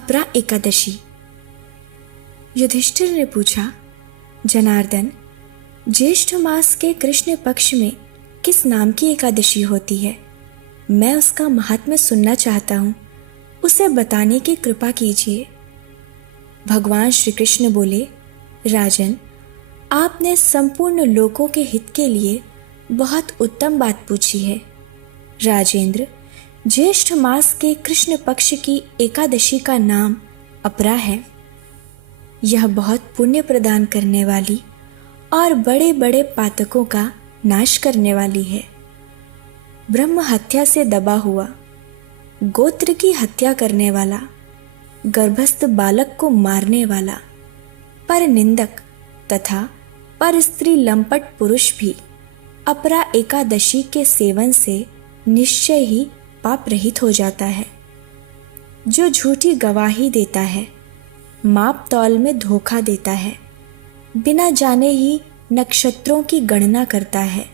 अपरा एकादशी। युधिष्ठिर ने पूछा, जनार्दन, ज्येष्ठ मास के कृष्ण पक्ष में किस नाम की एकादशी होती है? मैं उसका महात्म्य सुनना चाहता हूँ, उसे बताने की कृपा कीजिए। भगवान श्री कृष्ण बोले, राजन, आपने संपूर्ण लोकों के हित के लिए बहुत उत्तम बात पूछी है। राजेंद्र, ज्येष्ठ मास के कृष्ण पक्ष की एकादशी का नाम अपरा है। यह बहुत पुण्य प्रदान करने वाली और बड़े बड़े पातकों का नाश करने वाली है। ब्रह्म हत्या से दबा हुआ, गोत्र की हत्या करने वाला, गर्भस्थ बालक को मारने वाला, पर निंदक तथा पर स्त्री लंपट पुरुष भी अपरा एकादशी के सेवन से निश्चय ही पाप रहित हो जाता है। जो झूठी गवाही देता है, माप तौल में धोखा देता है, बिना जाने ही नक्षत्रों की गणना करता है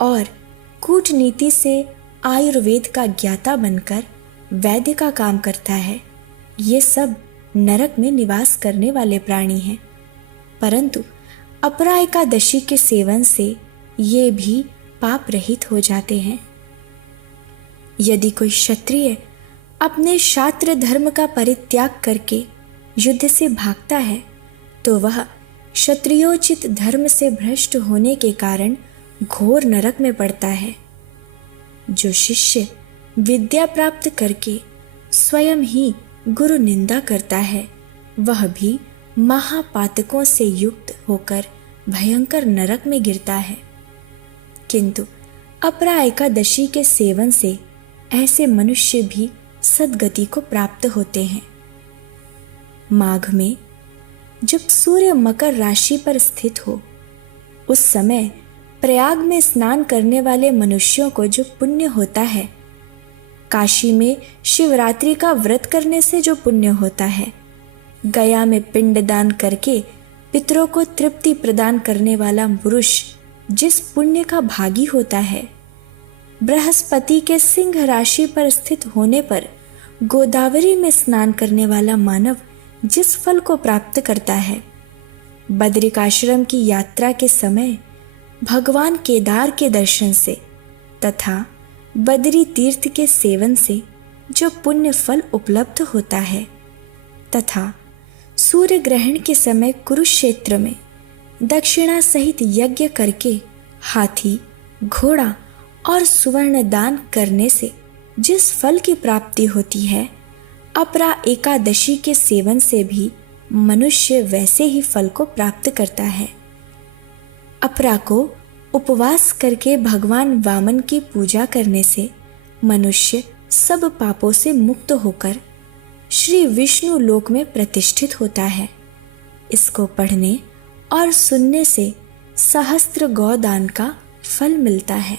और कूटनीति से आयुर्वेद का ज्ञाता बनकर वैद्य का काम करता है, ये सब नरक में निवास करने वाले प्राणी हैं। परंतु अपरा एकादशी के सेवन से ये भी पाप रहित हो जाते हैं। यदि कोई क्षत्रिय अपने शास्त्र धर्म का परित्याग करके युद्ध से भागता है तो वह क्षत्रियोचित धर्म से भ्रष्ट होने के कारण घोर नरक में पड़ता है। जो शिष्य विद्या प्राप्त करके स्वयं ही गुरु निंदा करता है, वह भी महापातकों से युक्त होकर भयंकर नरक में गिरता है। किंतु अपरा एकादशी के सेवन से ऐसे मनुष्य भी सद्गति को प्राप्त होते हैं। माघ में जब सूर्य मकर राशि पर स्थित हो, उस समय प्रयाग में स्नान करने वाले मनुष्यों को जो पुण्य होता है, काशी में शिवरात्रि का व्रत करने से जो पुण्य होता है, गया में पिंडदान करके पितरों को तृप्ति प्रदान करने वाला पुरुष जिस पुण्य का भागी होता है, बृहस्पति के सिंह राशि पर स्थित होने पर गोदावरी में स्नान करने वाला मानव जिस फल को प्राप्त करता है, बद्रिकाश्रम की यात्रा के समय भगवान केदार के दर्शन से तथा बद्री तीर्थ के सेवन से जो पुण्य फल उपलब्ध होता है, तथा सूर्य ग्रहण के समय कुरुक्षेत्र में दक्षिणा सहित यज्ञ करके हाथी, घोड़ा और सुवर्ण दान करने से जिस फल की प्राप्ति होती है, अपरा एकादशी के सेवन से भी मनुष्य वैसे ही फल को प्राप्त करता है। अपरा को उपवास करके भगवान वामन की पूजा करने से मनुष्य सब पापों से मुक्त होकर श्री विष्णु लोक में प्रतिष्ठित होता है। इसको पढ़ने और सुनने से सहस्त्र गौदान का फल मिलता है।